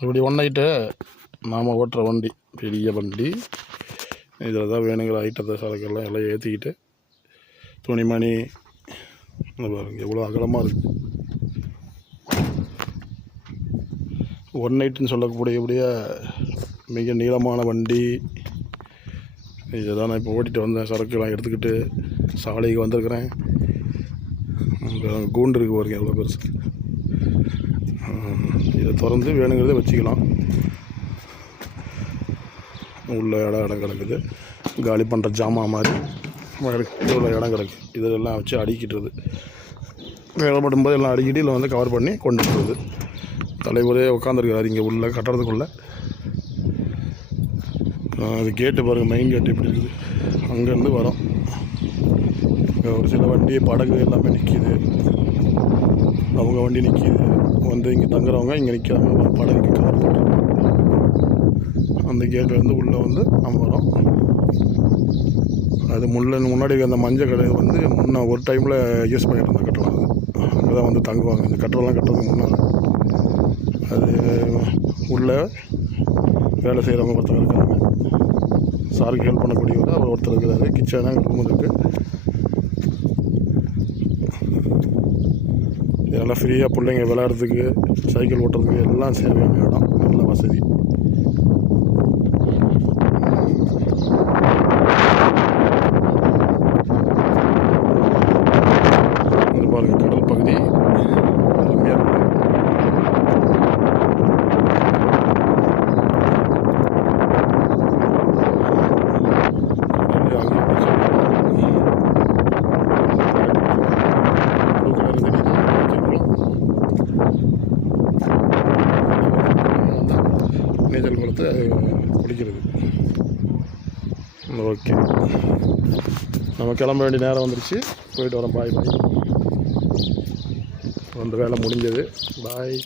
இப்படி one night நாம் ஓட்டுற வண்டி பெரிய வண்டி. இதில் தான் வேணுங்கிற ஐட்டத்தை சரக்கெல்லாம் எல்லாம் ஏற்றிக்கிட்டு துணிமணி பாருங்க எவ்வளோ அகலமாக இருக்குது. ஒன் நைட்டுன்னு சொல்லக்கூடியபடிய மிக நீளமான வண்டி. இதை தான் நான் இப்போ ஓட்டிகிட்டு வந்தேன். சரக்குலாம் எடுத்துக்கிட்டு சாலைக்கு வந்திருக்கிறேன். கூண்டு இருக்குது பாருங்க எவ்வளோ பெருசு. இதை திறந்து வேணுங்கிறத வச்சுக்கலாம். உள்ள இடம் கிடக்குது. காலி பண்ணுற ஜாமான் மாதிரி இவ்வளோ இடம் கிடக்கு. இதெல்லாம் வச்சு அடிக்கிட்டுருது. வேலைப்படும் போது எல்லாம் அடிக்கிட்டு இதில் வந்து கவர் பண்ணி கொண்டு போகுது. தலைவரே உட்காந்துருக்காரு இங்கே உள்ள கட்டுறதுக்குள்ளே. அது கேட்டு பாருங்கள், மெயின் கேட்டு எப்படி இருக்குது. அங்கேருந்து வரோம். ஒரு சில வண்டி படகு எல்லாமே நிற்கிது. அவங்க வண்டி நிற்கிது. வந்து இங்கே தங்குறவங்க இங்கே நிற்கிறாங்க. படகுக்கு கவர் போட்டு அந்த கேட்லேருந்து உள்ளே வந்து நம்ம வரோம். அது முன்னாடி அந்த மஞ்சள் கடை வந்து முன்னே ஒரு டைமில் யூஸ் பண்ணிட்டு இருந்த கட்டடம். அது அங்கே தான் வந்து தங்குவாங்க. இந்த கட்டடம்லாம் கட்டுறதுக்கு முன்னால் அது உள்ளே வேலை செய்கிறவங்க ஒருத்தர் இருக்காங்க. சாருக்கு ஹெல்ப் பண்ணக்கூடியவர் அவர் ஒருத்தர் இருக்கிறாரு. கிச்சனாக ரூம் இருக்குது. இதெல்லாம் ஃப்ரீயாக பிள்ளைங்க விளையாடுறதுக்கு, சைக்கிள் ஓட்டுறதுக்கு எல்லாம் சேவையான இடம். நல்ல வசதி. இது பாருங்கள், கடல் பகுதி அருமையாக இருக்குது. நீச்சல் குளத்தை குளிக்கிறது. ஓகே, நம்ம கிளம்ப வேண்டிய நேரம் வந்துடுச்சு. போயிட்டு வரோம். பாய் பாய். அந்த வேலை முடிஞ்சது. பாய்.